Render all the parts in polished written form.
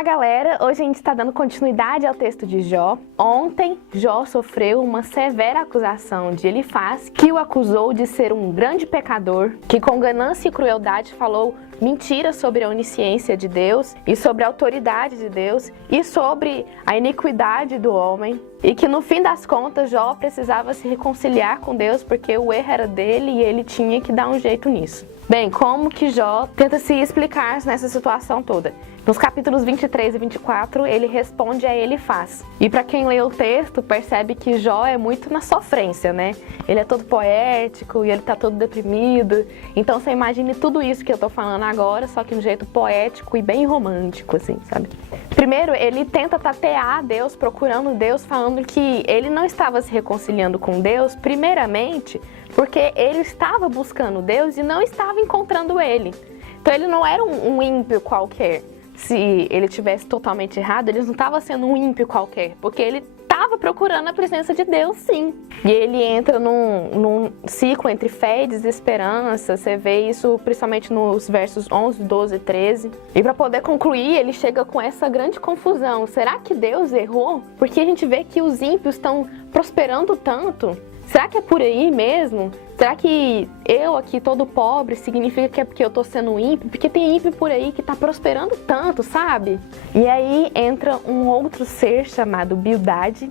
Olá, galera! Hoje a gente está dando continuidade ao texto de Jó. Ontem, Jó sofreu uma severa acusação de Elifaz, que o acusou de ser um grande pecador, que com ganância e crueldade falou mentiras sobre a onisciência de Deus e sobre a autoridade de Deus e sobre a iniquidade do homem. E que no fim das contas, Jó precisava se reconciliar com Deus porque o erro era dele e ele tinha que dar um jeito nisso. Bem, como que Jó tenta se explicar nessa situação toda? Nos capítulos 23 e 24, ele responde a Elifaz. E para quem lê o texto, percebe que Jó é muito na sofrência, né? Ele é todo poético e ele tá todo deprimido. Então você imagine tudo isso que eu tô falando agora, só que de um jeito poético e bem romântico, assim, sabe? Primeiro, ele tenta tatear Deus, procurando Deus, falando que ele não estava se reconciliando com Deus, primeiramente, porque ele estava buscando Deus e não estava encontrando ele. Então ele não era um ímpio qualquer. Se ele tivesse totalmente errado, ele não estava sendo um ímpio qualquer, porque ele estava procurando a presença de Deus, sim. E ele entra num ciclo entre fé e desesperança. Você vê isso principalmente nos versos 11, 12 e 13. E para poder concluir, ele chega com essa grande confusão. Será que Deus errou? Porque a gente vê que os ímpios estão prosperando tanto. Será que é por aí mesmo? Será que eu aqui, todo pobre, significa que é porque eu tô sendo ímpio? Porque tem ímpio por aí que tá prosperando tanto, sabe? E aí entra um outro ser chamado Bildade,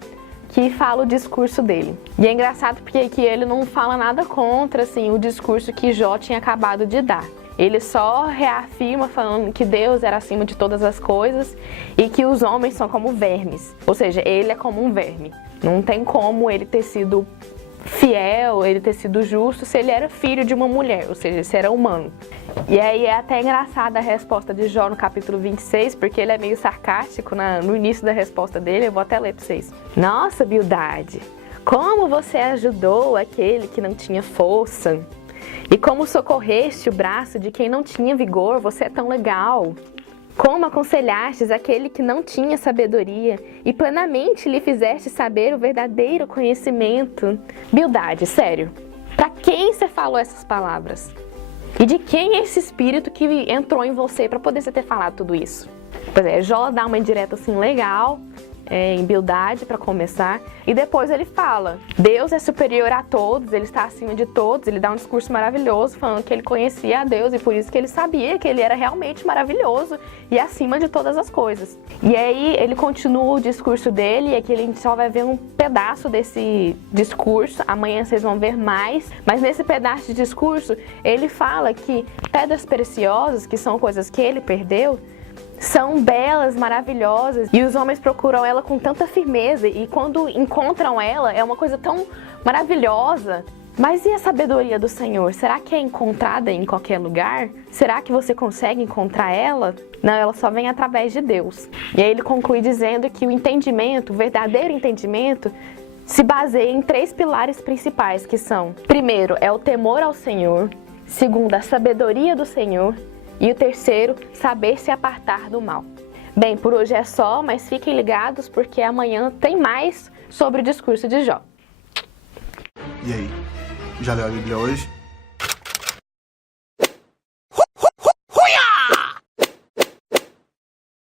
que fala o discurso dele. E é engraçado porque aqui ele não fala nada contra, assim, o discurso que Jó tinha acabado de dar. Ele só reafirma falando que Deus era acima de todas as coisas e que os homens são como vermes. Ou seja, ele é como um verme. Não tem como ele ter sido fiel, ele ter sido justo se ele era filho de uma mulher, ou seja, se era humano. E aí é até engraçada a resposta de Jó no capítulo 26, porque ele é meio sarcástico no início da resposta dele. Eu vou até ler para vocês. Nossa, Bildade, como você ajudou aquele que não tinha força e como socorreste o braço de quem não tinha vigor, você é tão legal. Como aconselhastes aquele que não tinha sabedoria e plenamente lhe fizeste saber o verdadeiro conhecimento. Bildade, sério, para quem você falou essas palavras? E de quem é esse espírito que entrou em você para poder você ter falado tudo isso? Pois é, Jó dá uma indireta assim legal, em Bildade para começar, e depois ele fala, Deus é superior a todos, ele está acima de todos. Ele dá um discurso maravilhoso falando que ele conhecia a Deus e por isso que ele sabia que ele era realmente maravilhoso e acima de todas as coisas. E aí ele continua o discurso dele, e aqui a gente só vai ver um pedaço desse discurso, amanhã vocês vão ver mais, mas nesse pedaço de discurso ele fala que pedras preciosas, que são coisas que ele perdeu, são belas, maravilhosas, e os homens procuram ela com tanta firmeza, e quando encontram ela, é uma coisa tão maravilhosa. Mas e a sabedoria do Senhor? Será que é encontrada em qualquer lugar? Será que você consegue encontrar ela? Não, ela só vem através de Deus. E aí ele conclui dizendo que o entendimento, o verdadeiro entendimento, se baseia em 3 pilares principais, que são: primeiro, é o temor ao Senhor; segundo, a sabedoria do Senhor; e o terceiro, saber se apartar do mal. Bem, por hoje é só, mas fiquem ligados porque amanhã tem mais sobre o discurso de Jó. E aí, já leu a Bíblia hoje?